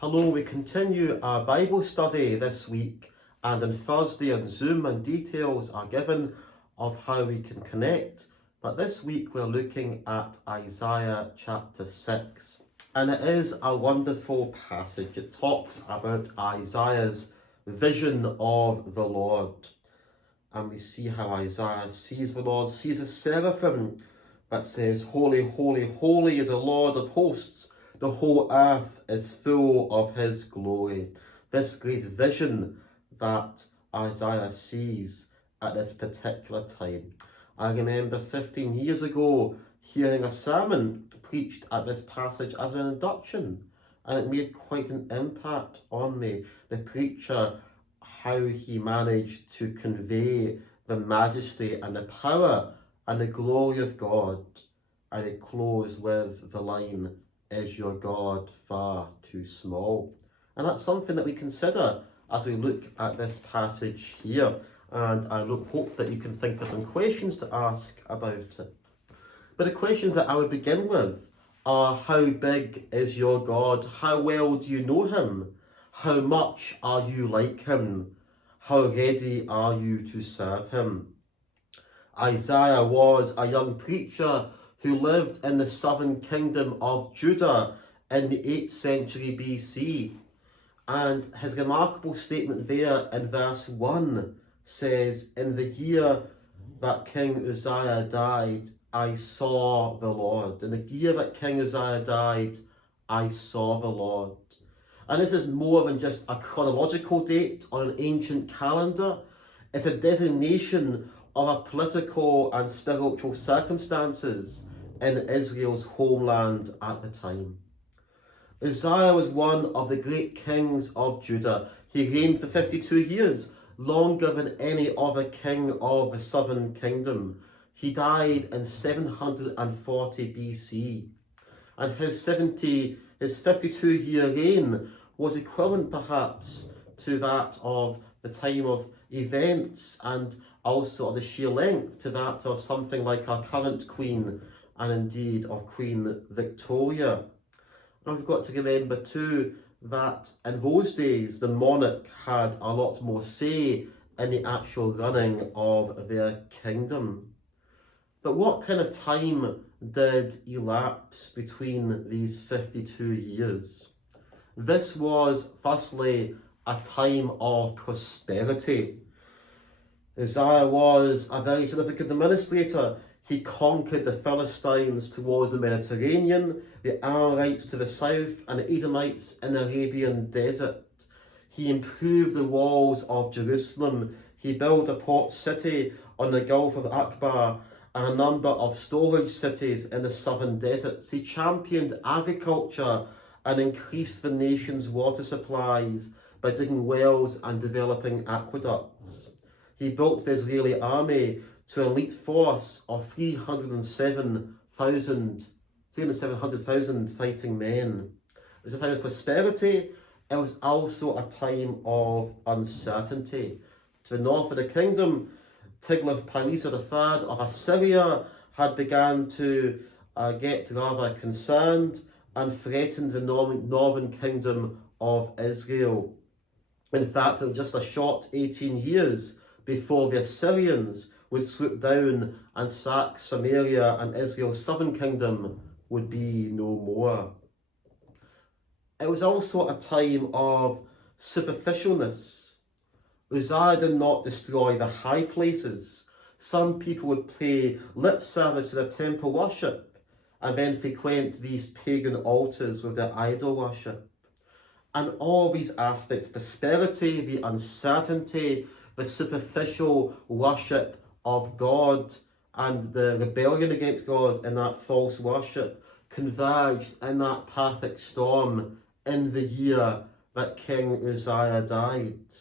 Hello, we continue our Bible study this week, and on Thursday on Zoom, and details are given of how we can connect. But this week we're looking at Isaiah chapter 6, and it is a wonderful passage. It talks about Isaiah's vision of the Lord, and we see how Isaiah sees the Lord, sees a seraphim that says, "Holy, holy, holy is the Lord of hosts. The whole earth is full of his glory." This great vision that Isaiah sees at this particular time. I remember 15 years ago hearing a sermon preached at this passage as an introduction, and it made quite an impact on me. The preacher, how he managed to convey the majesty and the power and the glory of God, and it closed with the line, "Is your God far too small?" And that's something that we consider as we look at this passage here. And I hope that you can think of some questions to ask about it. But the questions that I would begin with are, how big is your God? How well do you know him? How much are you like him? How ready are you to serve him? Isaiah was a young preacher who lived in the southern kingdom of Judah in the 8th century BC. And his remarkable statement there in verse 1 says, "In the year that King Uzziah died, I saw the Lord." In the year that King Uzziah died, I saw the Lord. And this is more than just a chronological date on an ancient calendar. It's a designation of a political and spiritual circumstances in Israel's homeland at the time. Uzziah was one of the great kings of Judah. He reigned for 52 years, longer than any other king of the southern kingdom. He died in 740 BC, and his 52-year reign was equivalent perhaps to that of the time of events, and also of the sheer length to that of something like our current queen, and indeed of Queen Victoria. And we've got to remember too that in those days the monarch had a lot more say in the actual running of their kingdom. But what kind of time did elapse between these 52 years? This was firstly a time of prosperity. Uzziah was a very significant administrator. He conquered the Philistines towards the Mediterranean, the Amorites to the south, and the Edomites in the Arabian desert. He improved the walls of Jerusalem. He built a port city on the Gulf of Akbar and a number of storage cities in the southern deserts. He championed agriculture and increased the nation's water supplies by digging wells and developing aqueducts. He built the Israeli army to an elite force of 307,000 fighting men. It was a time of prosperity. It was also a time of uncertainty. To the north of the kingdom, Tiglath-Pileser III of Assyria had begun to get rather concerned and threatened the northern kingdom of Israel. In fact, it was just a short 18 years before the Assyrians would swoop down and sack Samaria, and Israel's southern kingdom would be no more. It was also a time of superficialness. Uzziah did not destroy the high places. Some people would pay lip service to their temple worship and then frequent these pagan altars with their idol worship. And all these aspects, prosperity, the uncertainty, the superficial worship of God, and the rebellion against God in that false worship, converged in that perfect storm in the year that King Uzziah died.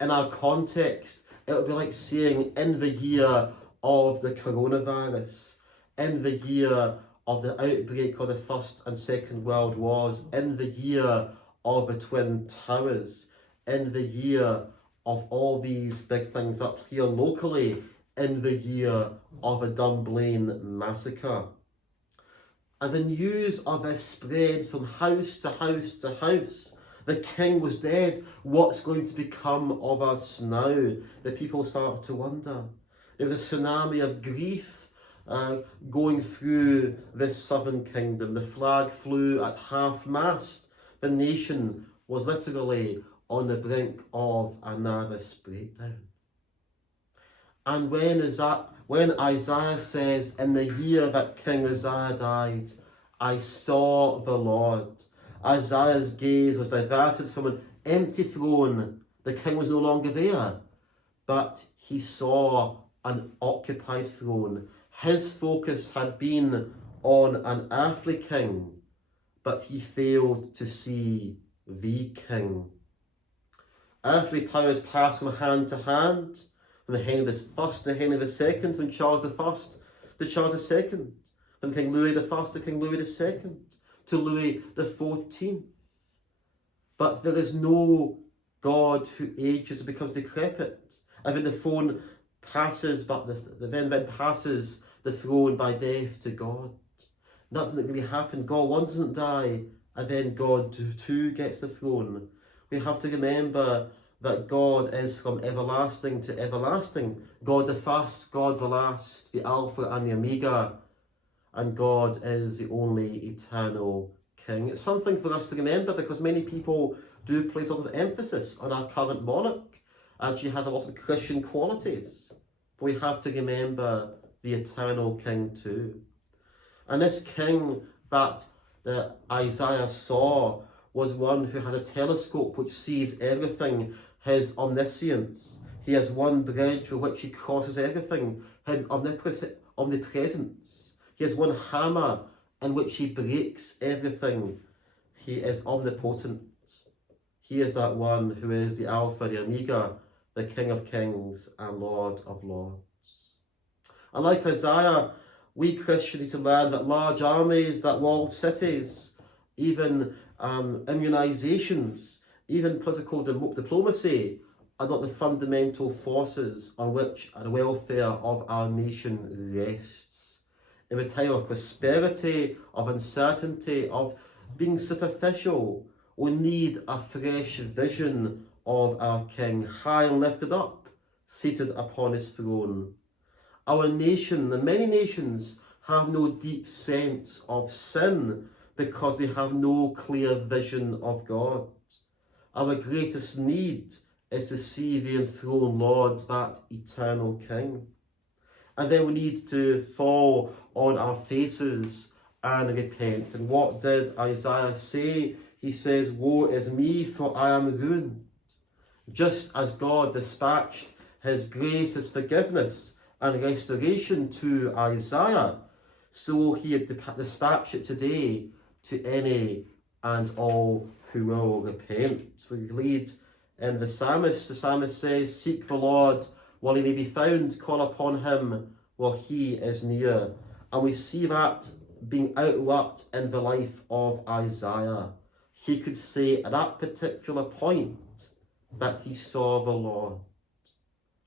In our context, it would be like saying in the year of the coronavirus, in the year of the outbreak of the First and Second World Wars, in the year of the Twin Towers, in the year of all these big things up here locally, in the year of a Dunblane massacre. And the news of this spread from house to house to house. The king was dead. What's going to become of us now? The people started to wonder. There was a tsunami of grief going through this southern kingdom. The flag flew at half-mast. The nation was literally on the brink of a nervous breakdown. And when Isaiah says, in the year that King Uzziah died, I saw the Lord, Isaiah's gaze was diverted from an empty throne. The king was no longer there, but he saw an occupied throne. His focus had been on an earthly king, but he failed to see the king. Earthly powers passed from hand to hand, from Henry I to Henry II, from Charles I to Charles II, from King Louis I to King Louis II, to Louis XIV. But there is no God who ages and becomes decrepit. And when the throne passes, but then passes the throne by death to God. That doesn't really happen. God one doesn't die, and then God too gets the throne. We have to remember that God is from everlasting to everlasting. God the first, God the last, the Alpha and the Omega. And God is the only eternal King. It's something for us to remember, because many people do place a lot of emphasis on our current monarch, and she has a lot of Christian qualities. But we have to remember the eternal King too. And this King that Isaiah saw was one who has a telescope which sees everything, his omniscience. He has one bridge with which he crosses everything, his omnipresence. He has one hammer in which he breaks everything. He is omnipotent. He is that one who is the Alpha, the Omega, the King of Kings and Lord of Lords. And like Isaiah, we Christians need to learn that large armies, that walled cities, even immunisations, even political diplomacy are not the fundamental forces on which the welfare of our nation rests. In a time of prosperity, of uncertainty, of being superficial, we need a fresh vision of our King, high and lifted up, seated upon his throne. Our nation, and many nations, have no deep sense of sin because they have no clear vision of God. Our greatest need is to see the enthroned Lord, that eternal King. And then we need to fall on our faces and repent. And what did Isaiah say? He says, "Woe is me, for I am ruined." Just as God dispatched his grace, his forgiveness and restoration to Isaiah, so he had dispatched it today to any and all who will repent. We read in the psalmist says, "Seek the Lord while he may be found, call upon him while he is near." And we see that being outworked in the life of Isaiah. He could say at that particular point that he saw the Lord.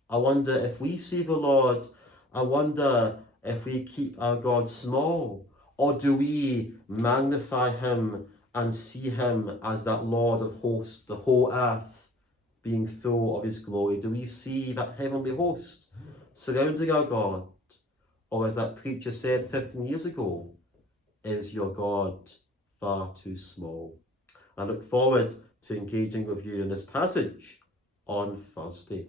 I wonder if we see the Lord. I wonder if we keep our God small, or do we magnify him and see him as that Lord of hosts, the whole earth being full of his glory? Do we see that heavenly host surrounding our God? Or as that preacher said 15 years ago, is your God far too small? I look forward to engaging with you in this passage on Thursday.